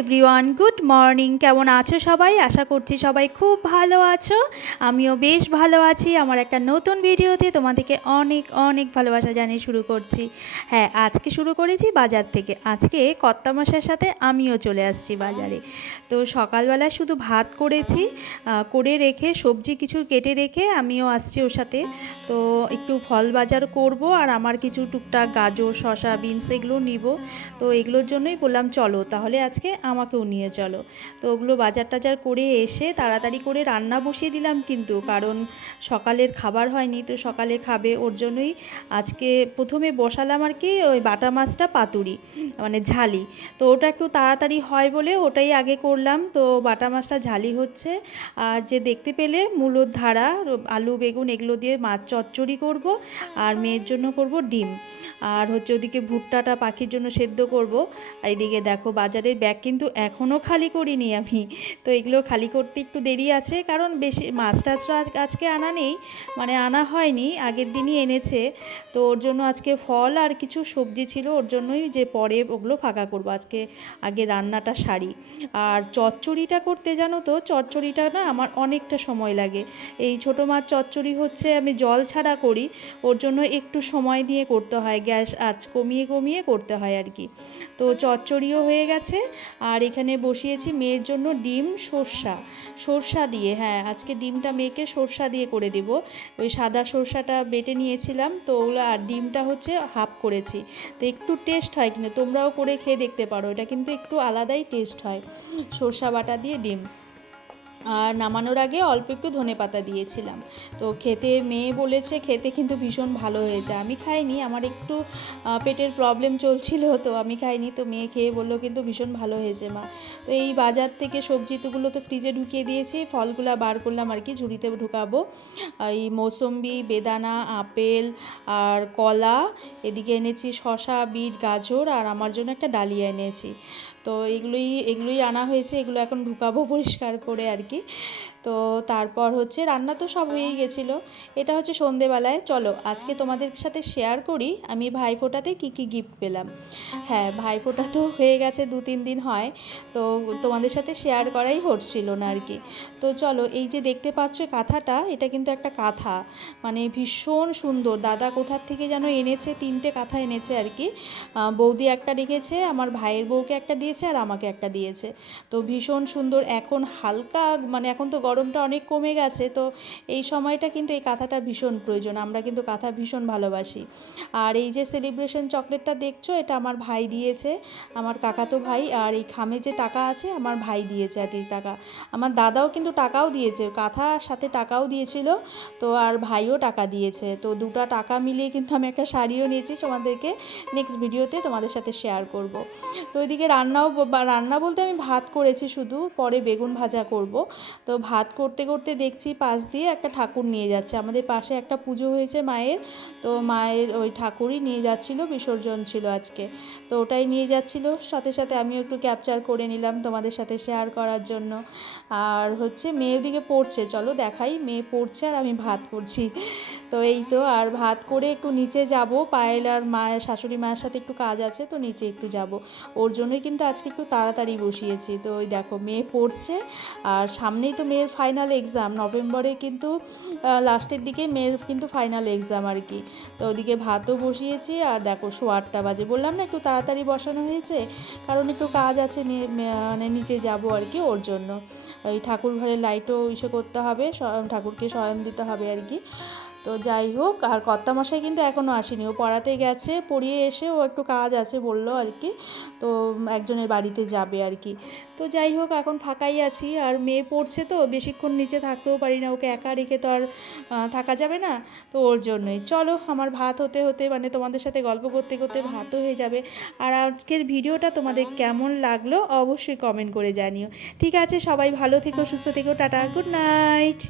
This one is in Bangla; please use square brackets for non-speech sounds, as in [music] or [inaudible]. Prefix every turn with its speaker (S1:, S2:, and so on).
S1: এভরিওয়ান গুড মর্নিং কেমন আছো সবাই? আশা করছি সবাই খুব ভালো আছো। আমিও বেশ ভালো আছি। আমার একটা নতুন ভিডিওতে তোমাদেরকে অনেক অনেক ভালোবাসা জানিয়ে শুরু করছি। হ্যাঁ আজকে শুরু করেছি বাজার থেকে। আজকে কর্তামশার সাথে আমিও চলে আসছি বাজারে। তো সকালবেলায় শুধু ভাত করেছি করে রেখে, সবজি কিছু কেটে রেখে আমিও আসছি ওর সাথে। তো একটু ফল বাজার করব আর আমার কিছু টুকটাক গাজর শশা বিনস এগুলো নিব। তো এগুলোর জন্যই বললাম চলো, তাহলে আজকে আমাকেও নিয়ে চলো। তো ওগুলো বাজার টাজার করে এসে তাড়াতাড়ি করে রান্না বসিয়ে দিলাম কিন্তু কারণ সকালের খাবার হয়নি তো সকালে খাবে ওর জন্যই আজকে প্রথমে বসালাম আর কি ওই বাটা মাছটা পাতুরি মানে ঝালি। তো ওটা একটু তাড়াতাড়ি হয় বলে ওটাই আগে করলাম। তো বাটা মাছটা ঝালি হচ্ছে। আর যে দেখতে পেলে মূলোর ধারা, আলু, বেগুন এগুলো দিয়ে মাছ চচ্চড়ি করব আর মেয়ের জন্য করব ডিম। আর হচ্ছে ওদিকে ভুট্টাটা পাখির জন্য সেদ্ধ করব। আর এদিকে দেখো বাজারের ব্যাগ কিন্তু এখনও খালি করিনি আমি। তো এগুলো খালি করতে একটু দেরি আছে, কারণ বেশি মাছ তো আজকে আনা নেই মানে আনা হয়নি, আগের দিনই এনেছে। তো ওর জন্য আজকে ফল আর কিছু সবজি ছিল, ওর জন্যই যে পরে ওগুলো ফাঁকা করব, আজকে আগে রান্নাটা সারি। আর চচ্চড়িটা করতে জানো তো, চচ্চড়িটা না আমার অনেকটা সময় লাগে। এই ছোটো মাছ চচ্চড়ি হচ্ছে আমি জল ছাড়া করি, ওর জন্য একটু সময় দিয়ে করতে হয়, গ্যাস আজ কমিয়ে কমিয়ে করতে হয় আর কি। তো চচ্চড়িও হয়ে গেছে আর এখানে বসিয়েছি মেয়ের জন্য ডিম, সর্ষা। সর্ষা দিয়ে হ্যাঁ আজকে ডিমটা মেয়েকে সর্ষা দিয়ে করে দেব। ওই সাদা সর্ষাটা বেটে নিয়েছিলাম, তো ওগুলো আর ডিমটা হচ্ছে হাফ করেছি। তো একটু টেস্ট হয় কিন্তু, তোমরাও করে খেয়ে দেখতে পারো, এটা কিন্তু একটু আলাদাই টেস্ট হয়। সর্ষা বাটা দিয়ে ডিম। আর নামানোর আগে অল্প একটু ধনে পাতা দিয়েছিলাম। তো খেতে মেয়ে বলেছে, খেতে কিন্তু ভীষণ ভালো হয়েছে। আমি খাইনি, আমার একটু পেটের প্রবলেম চলছিল তো আমি খাইনি। তো মেয়ে খেয়ে বলল, কিন্তু ভীষণ ভালো হয়েছে মা। তো এই বাজার থেকে সবজি তোগুলো তো ফ্রিজে ঢুকিয়ে দিয়েছি। ফলগুলো বার করলাম আর কি, ঝুড়িতে ঢুকাবো। এই মৌসম্বি, বেদানা, আপেল আর কলা। এদিকে এনেছি শশা বিট, গাজর আর আমার জন্য একটা ডালিয়া এনেছি। তো এগুলোই এগুলোই আনা হয়েছে, এগুলো এখন ঢুকাবো [laughs] পরিষ্কার করে আর কি। তো তারপর হচ্ছে রান্না তো সব হয়েই গেছিল। এটা হচ্ছে সন্ধেবেলায়। চলো, আজকে তোমাদের সাথে শেয়ার করি, আমি ভাইফোঁটাতে কি কি গিফট পেলাম। হ্যাঁ ভাইফোঁটা তো হয়ে গেছে, দু তিন দিন হয়। তো তোমাদের সাথে শেয়ার করাই হচ্ছিল না আর কি। তো চলো, এই যে দেখতে পাচ্ছ কাঁথাটা, এটা কিন্তু একটা কাঁথা। মানে ভীষণ সুন্দর। দাদা কোথার থেকে যেন এনেছে, তিনটে কাঁথা এনেছে আর কি। বৌদি একটা রেখেছে, আমার ভাইয়ের বউকে একটা দিয়েছে আর আমাকে একটা দিয়েছে। তো ভীষণ সুন্দর, এখন হালকা মানে এখন তো গরমটা অনেক কমে গেছে, তো এই সময়টা কিন্তু এই কাঁথাটা ভীষণ প্রয়োজন, আমরা কিন্তু কাঁথা ভীষণ ভালোবাসি। আর এই যে সেলিব্রেশন চকলেটটা দেখছ, এটা আমার ভাই দিয়েছে, আমার কাকাতো ভাই, আর এই খামে যে টাকা আছে, আমার ভাই দিয়েছে আর টাকা। আমার দাদাও কিন্তু টাকাও দিয়েছে কাঁথা সাথে টাকাও দিয়েছিল, তো আর ভাইও টাকা দিয়েছে, তো দুটো টাকা মিলিয়ে কিন্তু আমি একটা শাড়িও নিয়েছি তোমাদেরকে নেক্সট ভিডিওতে তোমাদের সাথে শেয়ার করব। তো ওইদিকে রান্নাও ব- রান্না বলতে আমি ভাত করেছি শুধু, পরে বেগুন ভাজা করব। তো ভাত করতে করতে দেখছি পাশ দিয়ে একটা ঠাকুর নিয়ে যাচ্ছে। আমাদের পাশে একটা পুজো হয়েছে মায়ের, তো মায়ের ওই ঠাকুরই নিয়ে যাচ্ছিল, বিসর্জন ছিল আজকে। তো ওটাই নিয়ে যাচ্ছিল। সাথে সাথে আমিও একটু ক্যাপচার করে নিলাম তোমাদের সাথে শেয়ার করার জন্য। আর হচ্ছে মেয়ে ওদিকে পড়ছে, চলো দেখাই। মেয়ে পড়ছে আর আমি ভাত করছি। তো এই তো, আর ভাত করে একটু নিচে যাব। পায়েল আর মায়ের শাশুড়ি মায়ের সাথে একটু কাজ আছে, তো নিচে একটু যাব। ওর জন্যই কিন্তু আজকে একটু তাড়াতাড়ি বসিয়েছি। তো ওই দেখো, মেয়ে পড়ছে, আর সামনেই তো মেয়ের ফাইনাল এক্সাম নভেম্বরে কিন্তু লাস্টের দিকে মেয়ের কিন্তু ফাইনাল এক্সাম আর কি। তো ওদিকে ভাতও বসিয়েছি, আর দেখো, শো আটটা বাজে। বললাম না, একটু তাড়াতাড়ি বসানো হয়েছে, কারণ একটু কাজ আছে মানে নিচে যাব আর কি ওর জন্য। ওই ঠাকুর ঘরের লাইটও ইসে করতে হবে ঠাকুরকে শয়ন দিতে হবে আর কি। তো যাই হোক, আর কর্তামশাই কিন্তু এখনও আসেনি। ও পড়াতে গেছে, পড়িয়ে এসে ও একটু কাজ আছে বলল আর কি। তো একজনের বাড়িতে যাবে আর কি। তো যাই হোক, এখন ফাঁকাই আছি। আর মেয়ে পড়ছে তো, বেশিক্ষণ নিচে থাকতেও পারি না। ওকে একা রেখে তো আর থাকা যাবে না। তো ওর জন্যই। চলো, আমার ভাত হতে হতে মানে তোমাদের সাথে গল্প করতে করতে ভাতও হয়ে যাবে। আর আজকের ভিডিওটা তোমাদের কেমন লাগল, অবশ্যই কমেন্ট করে জানিও। ঠিক আছে, সবাই ভালো থেকো, সুস্থ থেকো, টাটা, গুড নাইট।